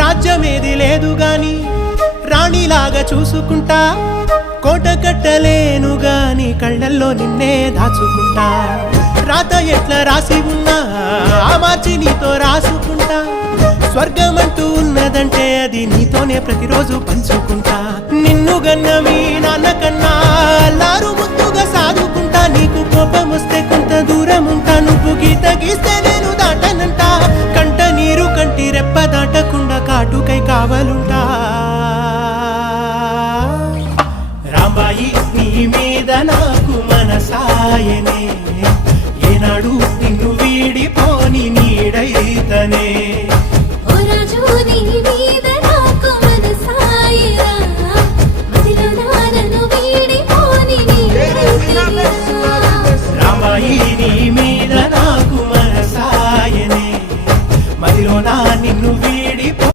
రాజ్యమేది లేదు గాని రాణిలాగా చూసుకుంటా, కోట కట్టలేను గాని కళ్ళల్లో నిన్నే దాచుకుంటా. రాత ఎట్లా రాసి ఉన్నా ఆ మార్చి నీతో రాసుకుంటా. స్వర్గమంటూ ఉన్నదంటే అది నీతోనే ప్రతిరోజు పంచుకుంటా. నిన్ను గన్న మీ నాన్న కన్నా అల్లారు ముద్దుగా సాదుకుంటా. నీకు కోపం వస్తే కొంత దూరం ఉంటా, నువ్వు గీత గీస్తే నేను దాటనంటా. కంట నీరు కంటి రెప్ప దాటకుండా కాటుకై కావలుంటా. రాంబాయి నీ మీద నాకు మనసాయనే.